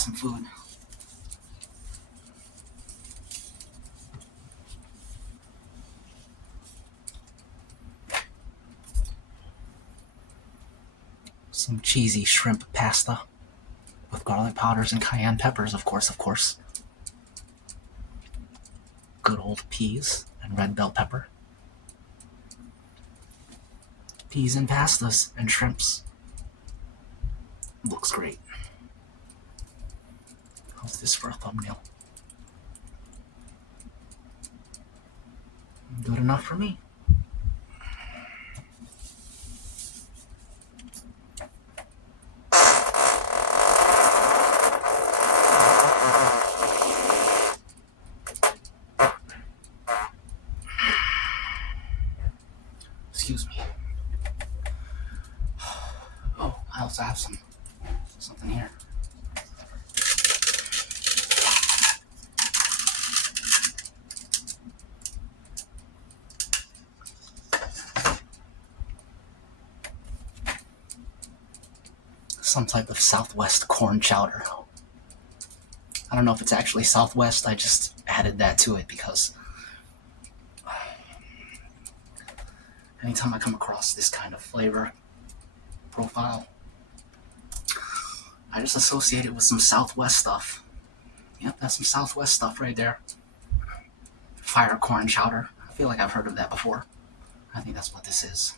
got some food. Some cheesy shrimp pasta with garlic powders and cayenne peppers, of course. Good old peas and red bell pepper. Peas and pastas and shrimps. Looks great. How's this for a thumbnail? Good enough for me. Excuse me. Oh, I also have something here. Some type of Southwest corn chowder. I don't know if it's actually Southwest, I just added that to it because anytime I come across this kind of flavor profile, I just associate it with some Southwest stuff. Yep, that's some Southwest stuff right there. Fire corn chowder. I feel like I've heard of that before. I think that's what this is.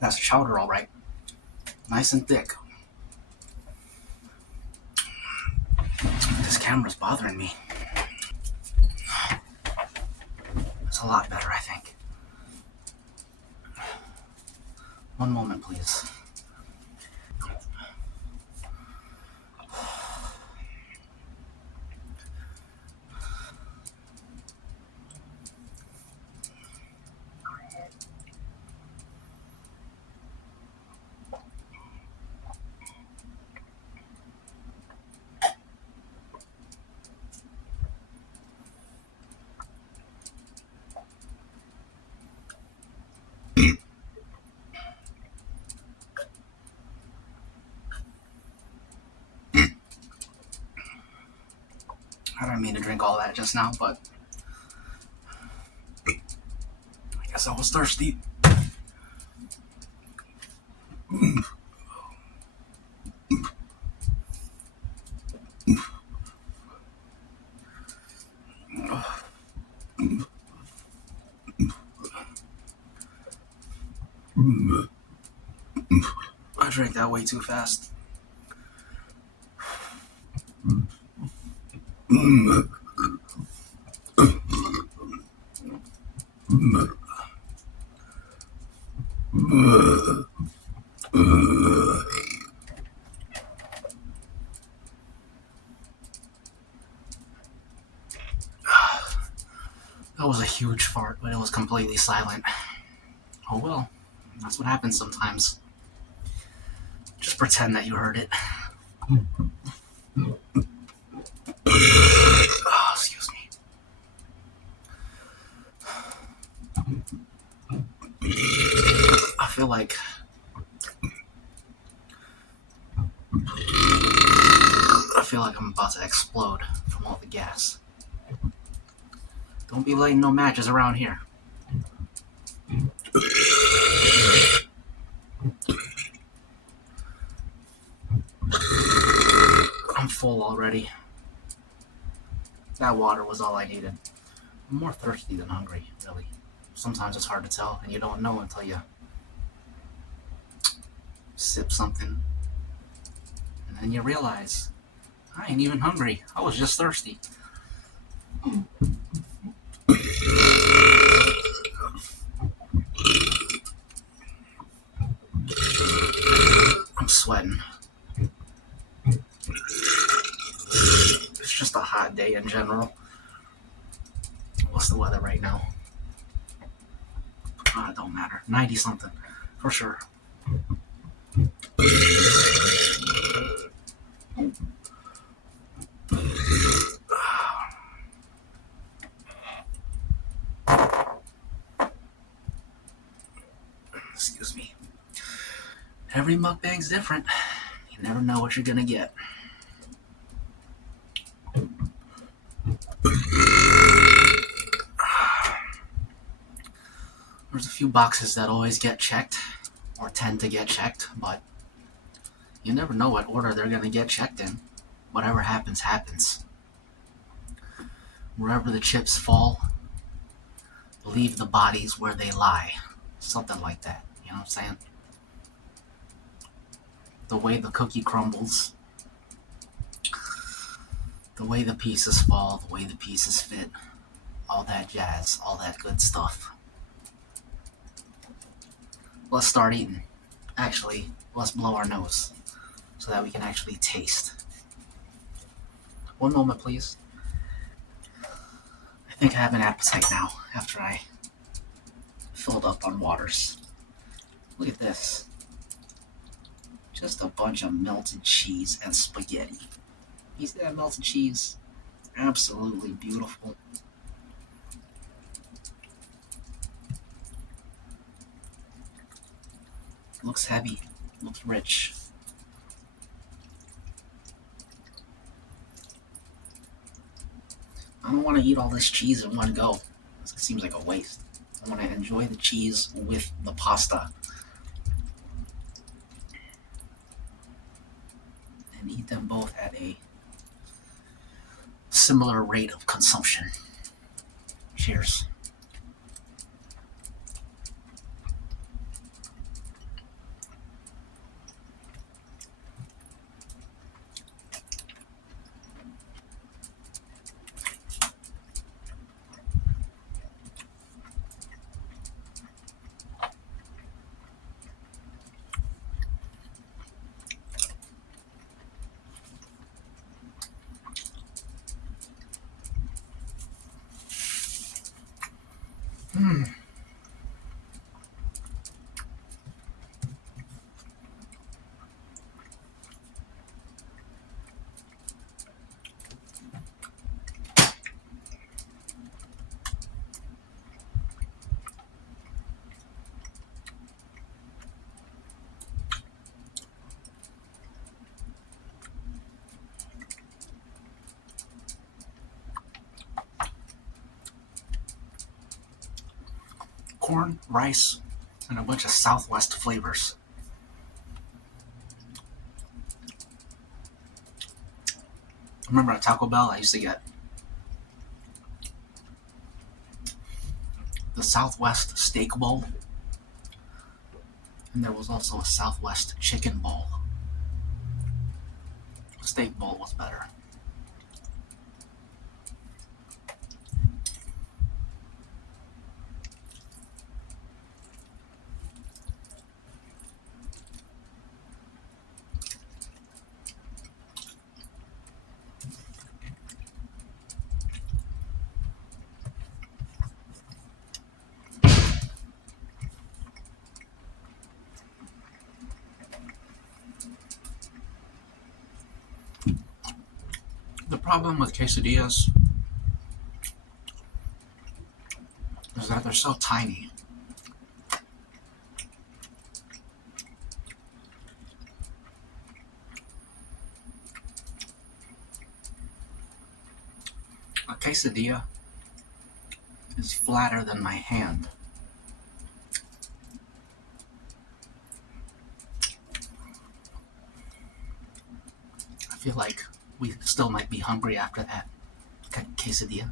That's chowder, all right. Nice and thick. This camera's bothering me. It's a lot better, I think. One moment, please. I didn't mean to drink all that just now, but I guess I was thirsty. I drank that way too fast. That was a huge fart, but it was completely silent. Oh well, that's what happens sometimes. Just pretend that you heard it. Oh, excuse me. I feel like I'm about to explode from all the gas. Don't be lighting no matches around here. I'm full already. That water was all I needed. I'm more thirsty than hungry, really. Sometimes it's hard to tell, and you don't know until you sip something. And then you realize, I ain't even hungry. I was just thirsty. I'm sweating. It's just a hot day in general. What's the weather right now? It don't matter. 90 something, for sure. Every mukbang's different. You never know what you're gonna get. There's a few boxes that always get checked, or tend to get checked, but you never know what order they're gonna get checked in. Whatever happens, happens. Wherever the chips fall, leave the bodies where they lie. Something like that. You know what I'm saying? The way the cookie crumbles, the way the pieces fall, the way the pieces fit, all that jazz, all that good stuff. Let's start eating. Actually, let's blow our nose so that we can actually taste. One moment, please. I think I have an appetite now after I filled up on waters. Look at this. Just a bunch of melted cheese and spaghetti. You see that melted cheese? Absolutely beautiful. Looks heavy. Looks rich. I don't want to eat all this cheese in one go. It seems like a waste. I want to enjoy the cheese with the pasta. And eat them both at a similar rate of consumption. Cheers. Corn, rice, and a bunch of Southwest flavors. I remember at Taco Bell, I used to get the Southwest steak bowl, and there was also a Southwest chicken bowl. The steak bowl was better. The problem with quesadillas is that they're so tiny. A quesadilla is flatter than my hand. I feel like we still might be hungry after that quesadilla.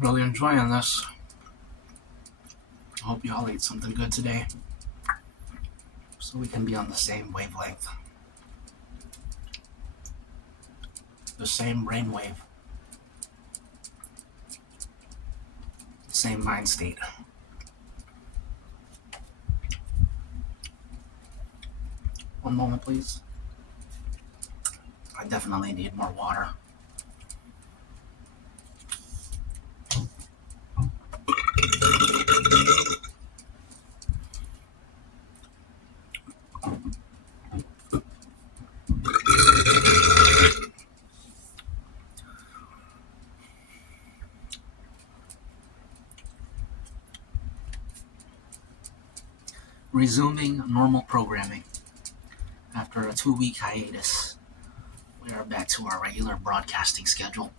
Really enjoying this. I hope you all ate something good today so we can be on the same wavelength. The same brainwave. The same mind state. One moment, please. I definitely need more water. Resuming normal programming. After a 2-week hiatus, we are back to our regular broadcasting schedule.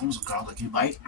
That was a garlicky bite.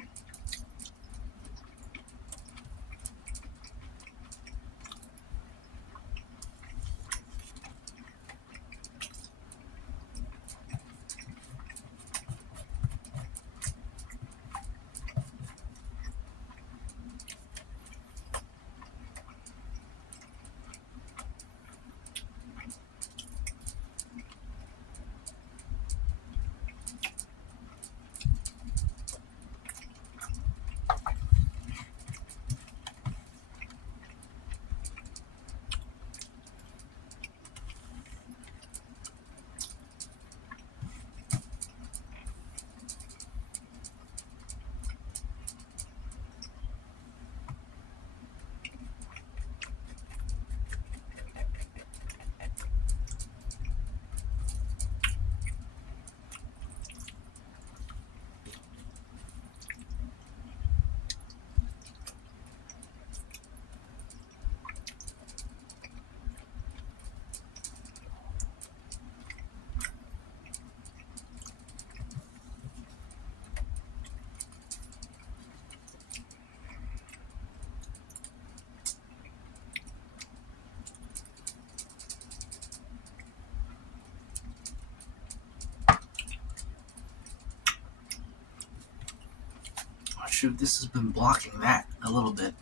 Shoot, this has been blocking that a little bit.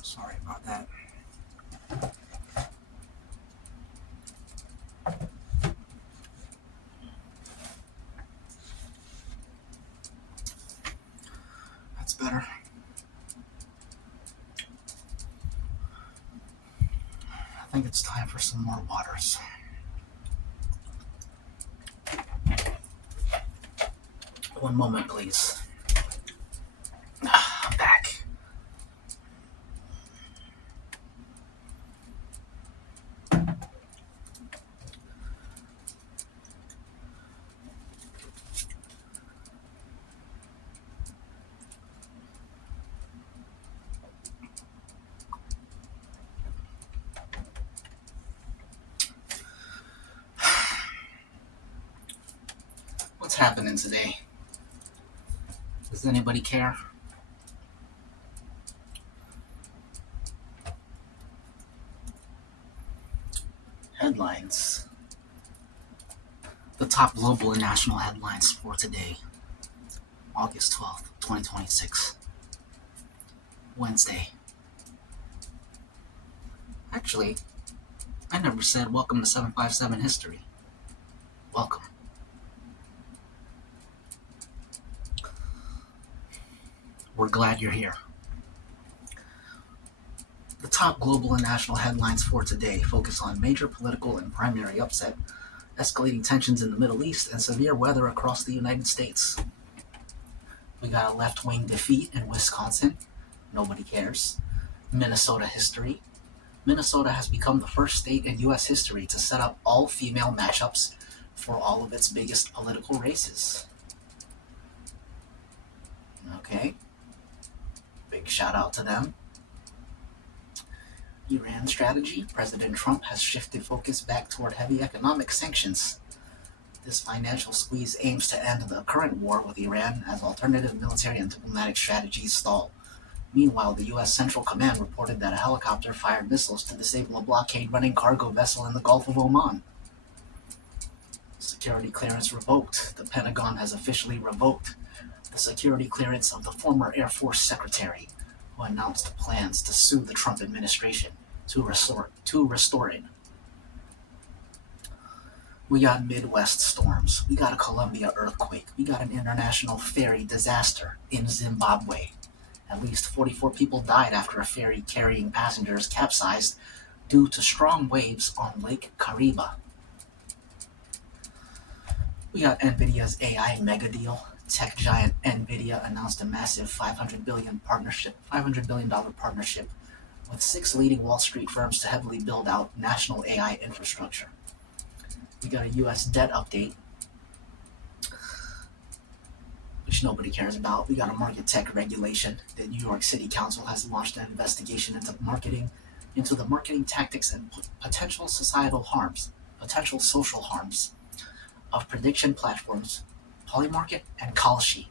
Sorry about that. That's better. I think it's time for some more waters. One moment, please. I'm back. What's happening today? Does anybody care? Headlines. The top global and national headlines for today, August 12th, 2026. Wednesday. Actually, I never said welcome to 757 history. Welcome. We're glad you're here. The top global and national headlines for today focus on major political and primary upset, escalating tensions in the Middle East, and severe weather across the United States. We got a left-wing defeat in Wisconsin. Nobody cares. Minnesota history. Minnesota has become the first state in U.S. history to set up all-female matchups for all of its biggest political races. Okay, big shout out to them. Iran strategy. President Trump has shifted focus back toward heavy economic sanctions. This financial squeeze aims to end the current war with Iran as alternative military and diplomatic strategies stall. Meanwhile, the U.S. Central Command reported that a helicopter fired missiles to disable a blockade-running cargo vessel in the Gulf of Oman. Security clearance revoked. The Pentagon has officially revoked the security clearance of the former Air Force Secretary, who announced plans to sue the Trump administration to restore it. We got Midwest storms. We got a Colombia earthquake. We got an international ferry disaster in Zimbabwe. At least 44 people died after a ferry carrying passengers capsized due to strong waves on Lake Kariba. We got Nvidia's AI mega deal. Tech giant Nvidia announced a massive $500 billion partnership with 6 leading Wall Street firms to heavily build out national AI infrastructure. We got a U.S. debt update, which nobody cares about. We got a market tech regulation. The New York City Council has launched an investigation into the marketing tactics and potential social harms of prediction platforms Polymarket and Kalshi.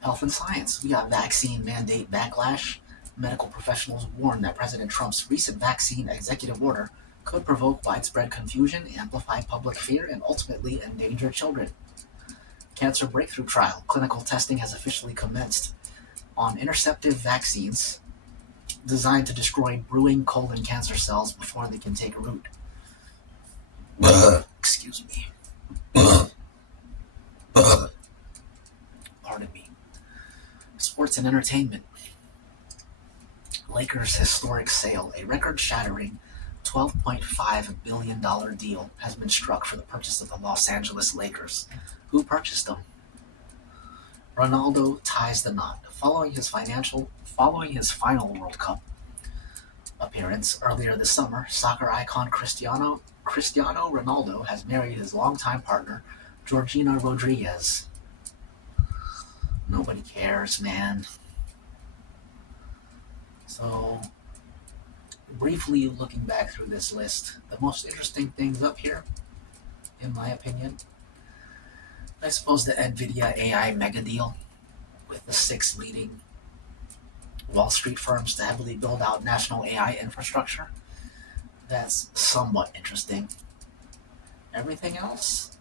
Health and science. We got vaccine mandate backlash. Medical professionals warn that President Trump's recent vaccine executive order could provoke widespread confusion, amplify public fear, and ultimately endanger children. Cancer breakthrough trial. Clinical testing has officially commenced on interceptive vaccines designed to destroy brewing colon cancer cells before they can take root. Excuse me. Pardon me. Sports and entertainment. Lakers' historic sale. A record-shattering $12.5 billion deal has been struck for the purchase of the Los Angeles Lakers. Who purchased them? Ronaldo ties the knot. Following his final World Cup appearance earlier this summer, soccer icon Cristiano Ronaldo has married his longtime partner, Georgina Rodriguez. Nobody cares, man. So, briefly looking back through this list, the most interesting things up here, in my opinion, I suppose the Nvidia AI mega deal with the 6 leading Wall Street firms to heavily build out national AI infrastructure. That's somewhat interesting. Everything else?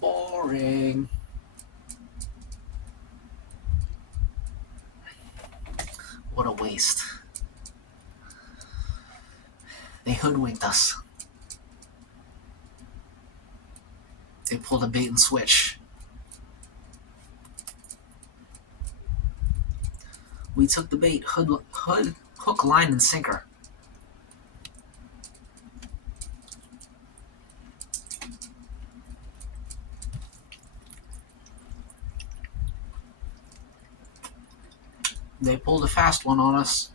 Boring. What a waste. They hoodwinked us. They pulled a bait and switch. We took the bait, hook, line, and sinker. They pulled a fast one on us.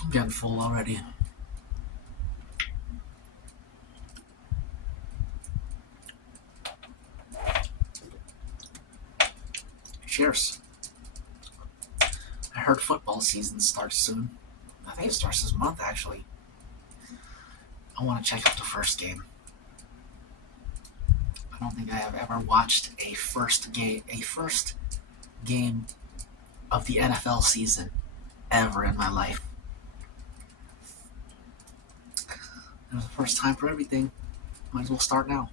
I'm getting full already. Cheers. I heard football season starts soon. I think it starts this month, actually. I want to check out the first game. I don't think I have ever watched a first game of the NFL season ever in my life. It was the first time for everything. Might as well start now.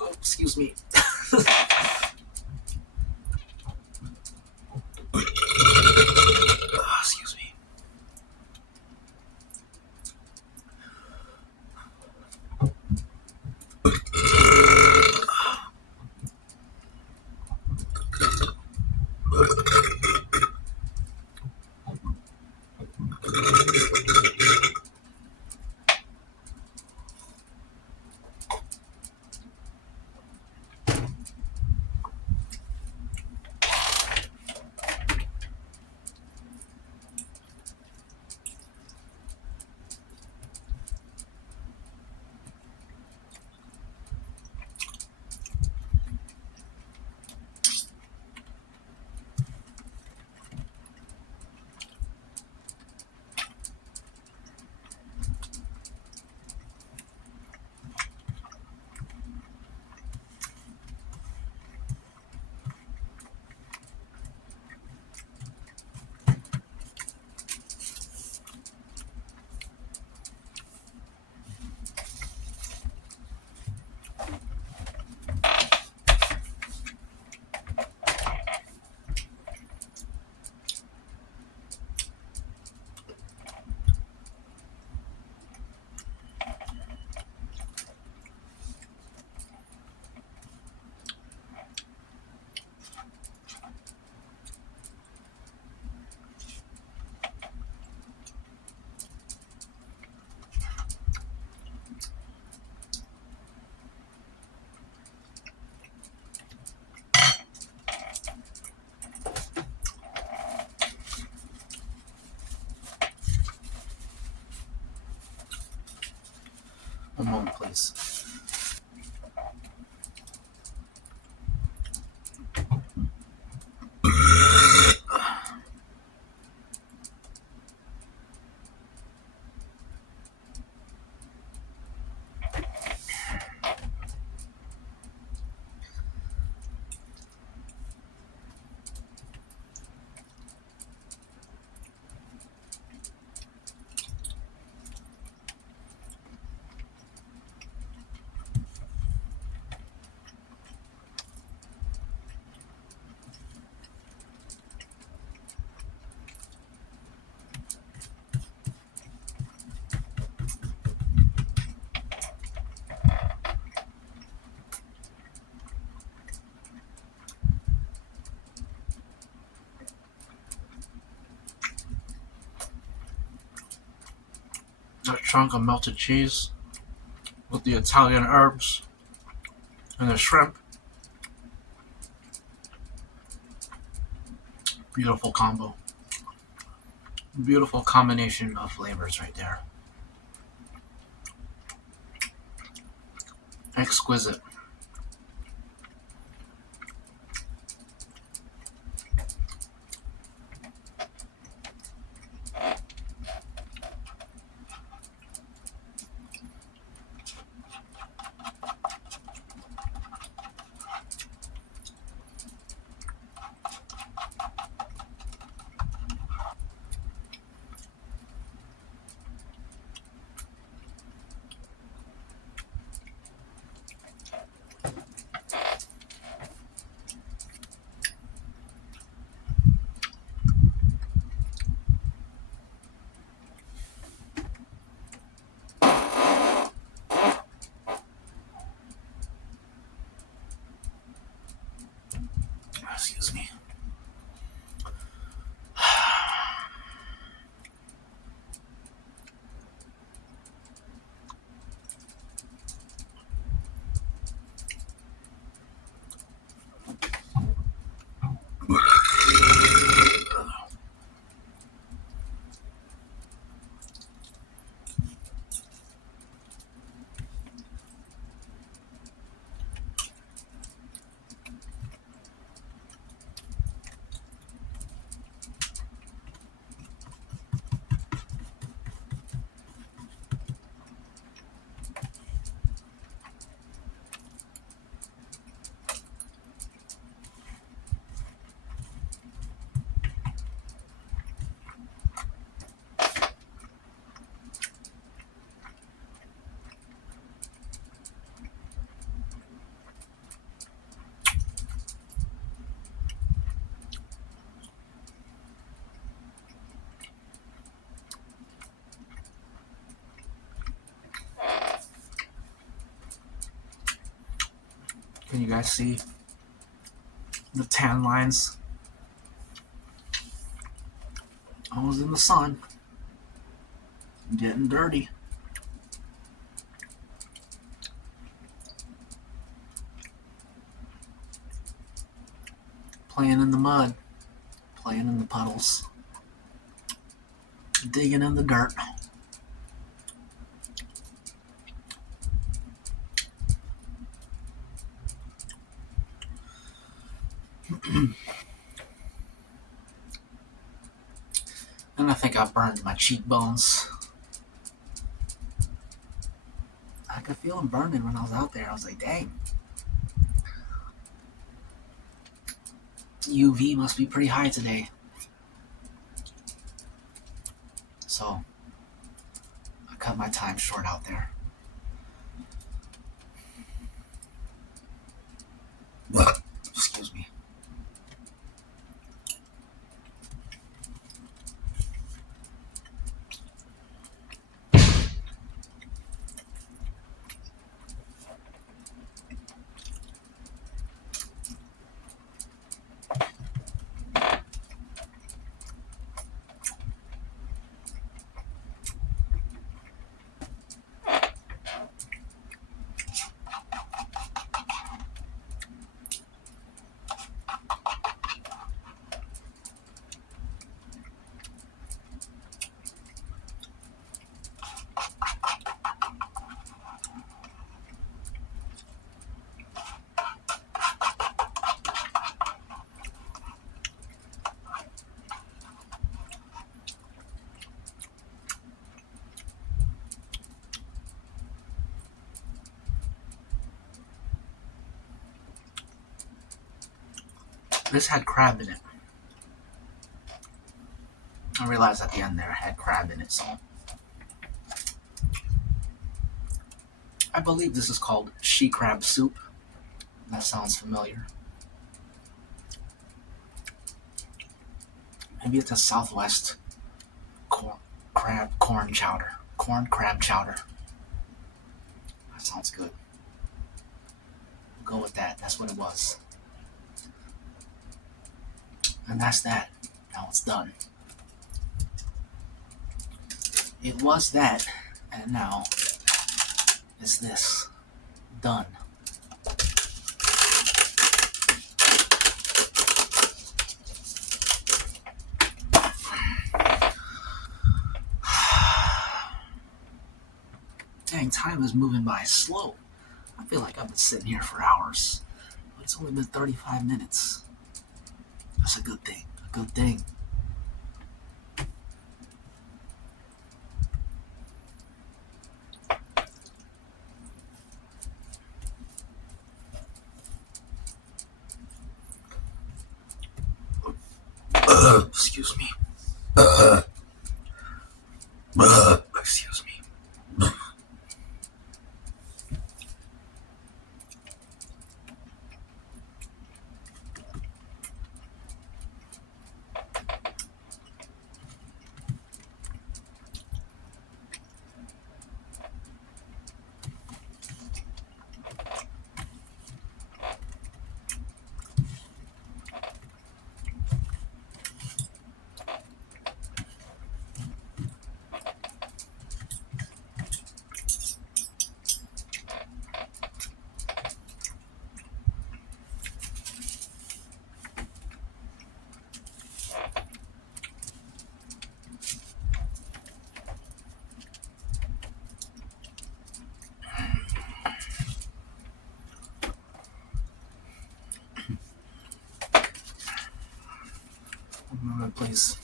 Oh, excuse me. Excuse me. One moment, please. That chunk of melted cheese with the Italian herbs and the shrimp. Beautiful combo. Beautiful combination of flavors right there. Exquisite. Can you guys see the tan lines? I was in the sun, getting dirty. Playing in the mud, playing in the puddles, digging in the dirt. And I think I burned my cheekbones. I could feel them burning when I was out there. I was like, dang. UV must be pretty high today. So, I cut my time short out there. Excuse me. This had crab in it. I realized at the end there it had crab in it, so I believe this is called she crab soup. That sounds familiar. Maybe it's a Southwest corn chowder. Corn crab chowder. That sounds good. We'll go with that. That's what it was. And that's that. Now it's done. It was that, and now it's this. Done. Dang, time is moving by slow. I feel like I've been sitting here for hours. But it's only been 35 minutes. That's a good thing. A good thing. Excuse me. Excuse me. One moment, please.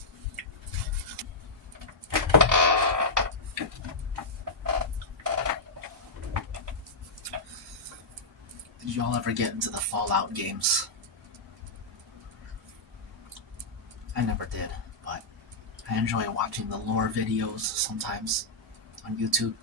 Did y'all ever get into the Fallout games? I never did, but I enjoy watching the lore videos sometimes on YouTube.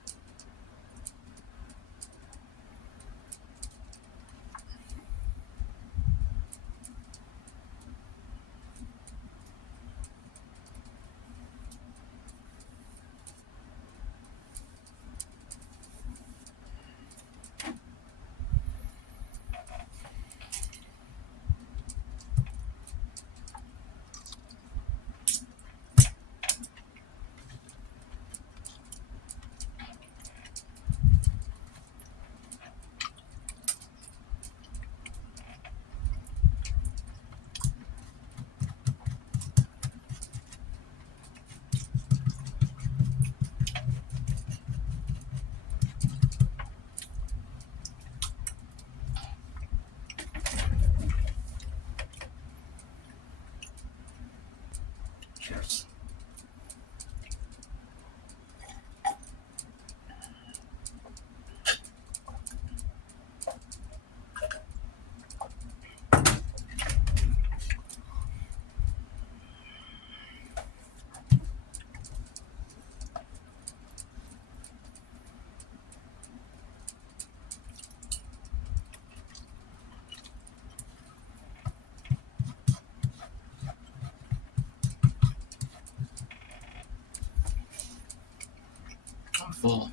full.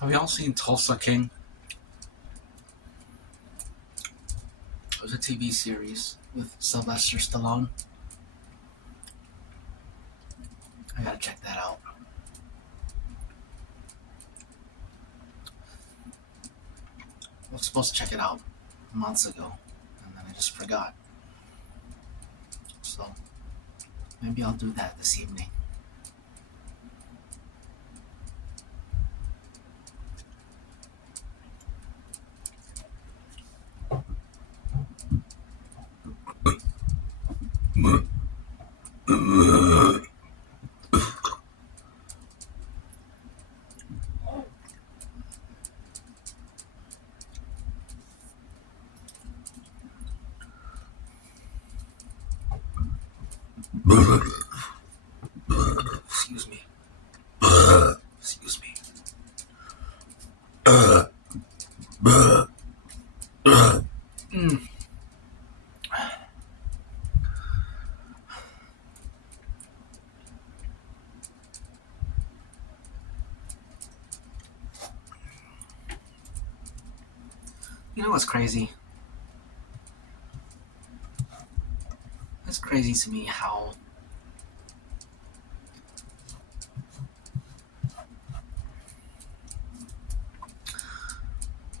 Have y'all seen Tulsa King? It was a TV series with Sylvester Stallone. I gotta check that out. I was supposed to check it out months ago, and then I just forgot. So maybe I'll do that this evening. Excuse me. Excuse me. You know what's crazy? It's crazy to me how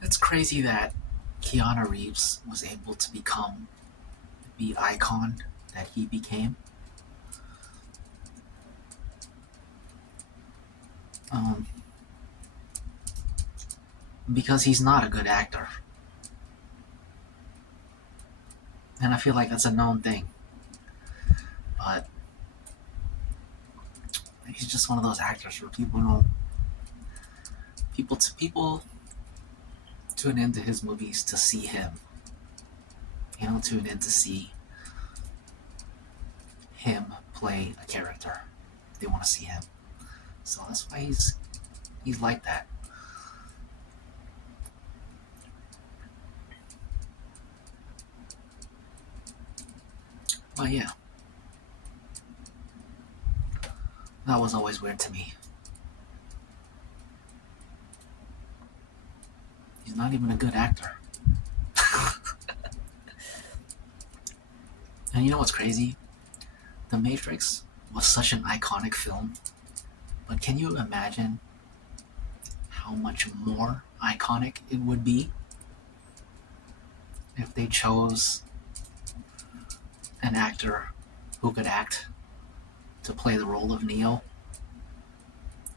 it's crazy that Keanu Reeves was able to become the icon that he became. Because he's not a good actor. And I feel like that's a known thing. But he's just one of those actors where people tune into his movies to see him. You know, tune in to see him play a character. They want to see him. So that's why he's like that. But yeah, that was always weird to me. He's not even a good actor. And you know what's crazy? The Matrix was such an iconic film, but can you imagine how much more iconic it would be if they chose an actor who could act to play the role of Neo?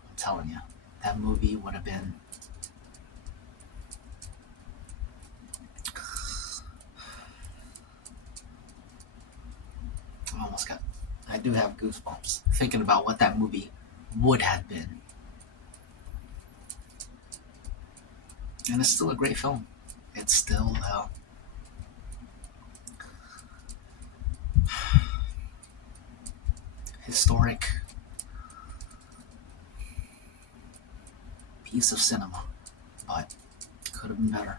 I'm telling you, that movie would have been I do have goosebumps thinking about what that movie would have been. And it's still a great film. It's still historic piece of cinema, but could have been better.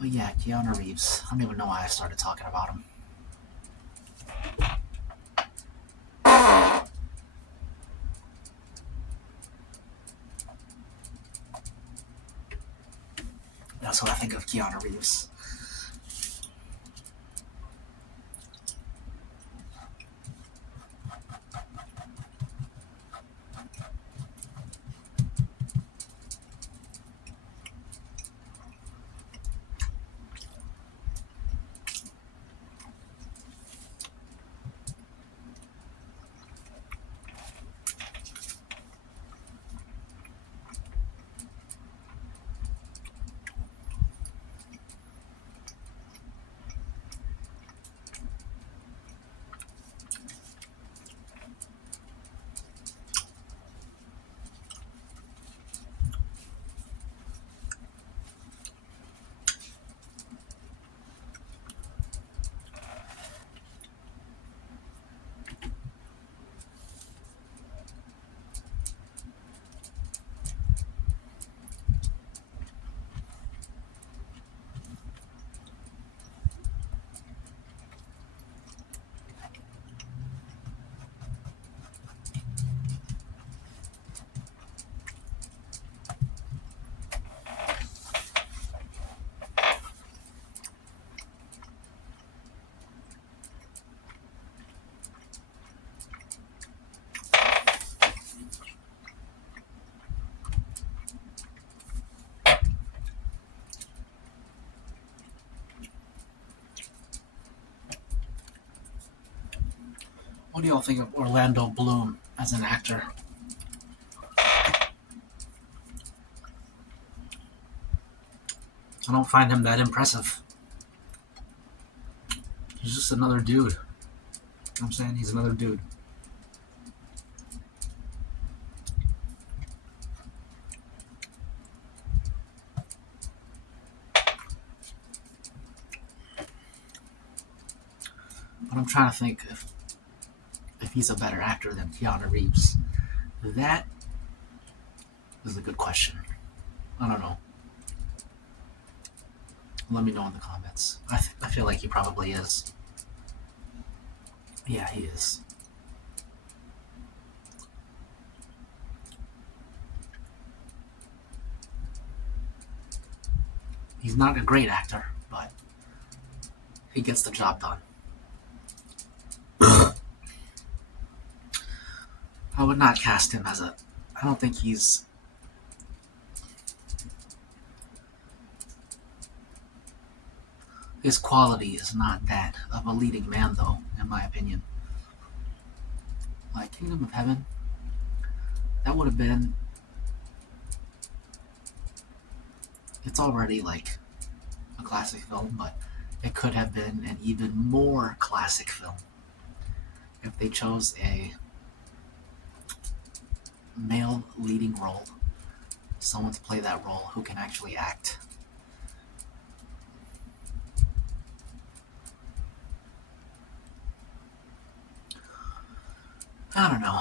But yeah, Keanu Reeves. I don't even know why I started talking about him. That's what I think of Keanu Reeves. What do y'all think of Orlando Bloom as an actor? I don't find him that impressive. He's just another dude. You know what I'm saying? He's another dude. But I'm trying to think if he's a better actor than Keanu Reeves. That is a good question. I don't know. Let me know in the comments. I feel like he probably is. Yeah, he is. He's not a great actor, but he gets the job done. I would not cast him as a... I don't think he's... His quality is not that of a leading man, though, in my opinion. Like Kingdom of Heaven, that would have been... It's already like a classic film, but it could have been an even more classic film if they chose a male leading role, someone to play that role who can actually act. I don't know.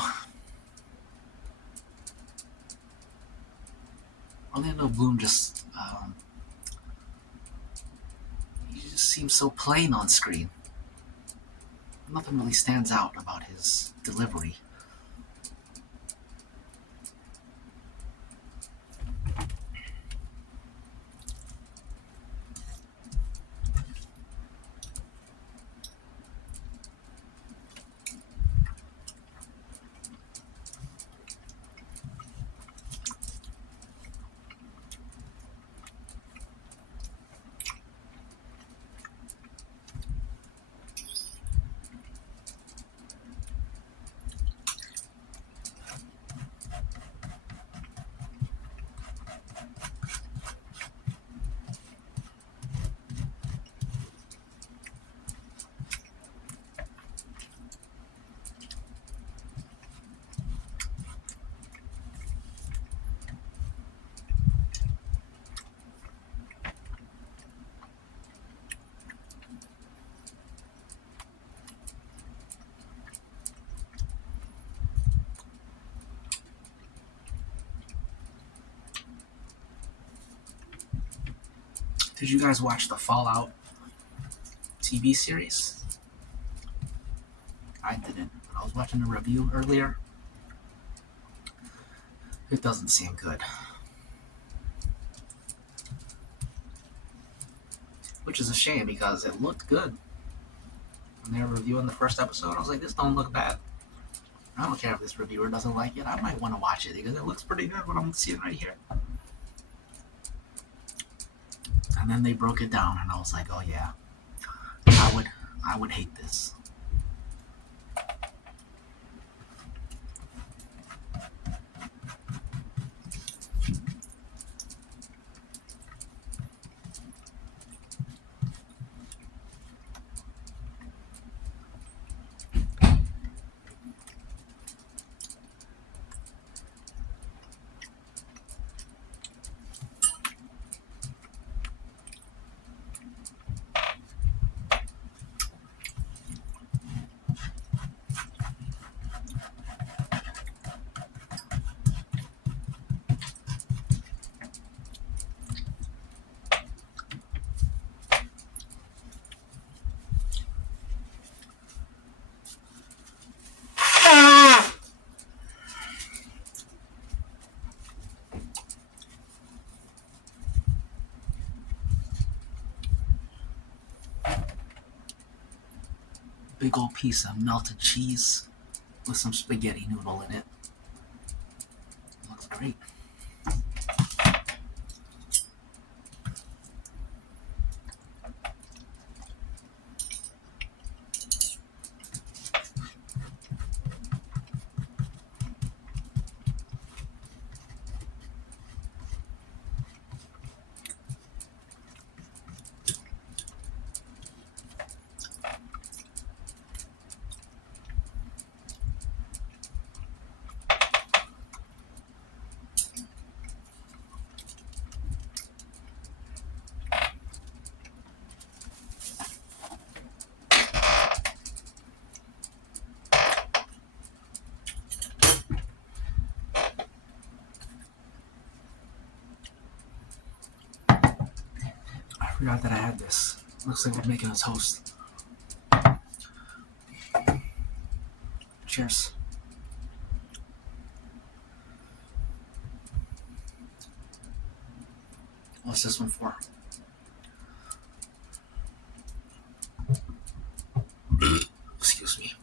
Orlando Bloom just he just seems so plain on screen. Nothing really stands out about his delivery. Did you guys watch the Fallout TV series? I didn't. I was watching a review earlier. It doesn't seem good. Which is a shame because it looked good. When they were reviewing the first episode, I was like, this don't look bad. I don't care if this reviewer doesn't like it. I might want to watch it because it looks pretty good what I'm seeing right here. And then they broke it down and I was like, oh yeah, I would hate this. Big old piece of melted cheese with some spaghetti noodle in it. Looks great. this. Looks like we're making a toast. Cheers. What's this one for? Excuse me.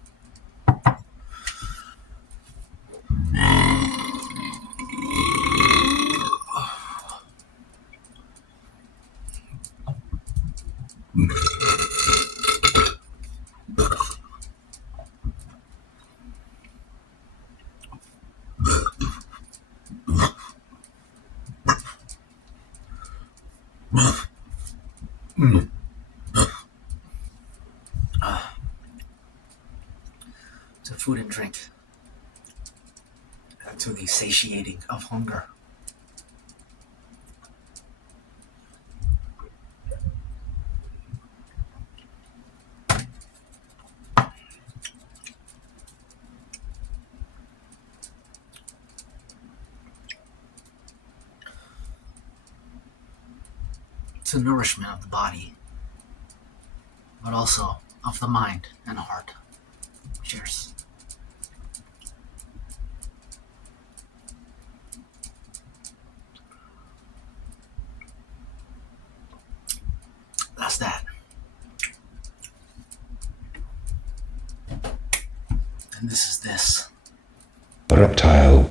To food and drink, and to the satiating of hunger. To nourishment of the body, but also of the mind and heart. Cheers. That's that. And this is this. The reptile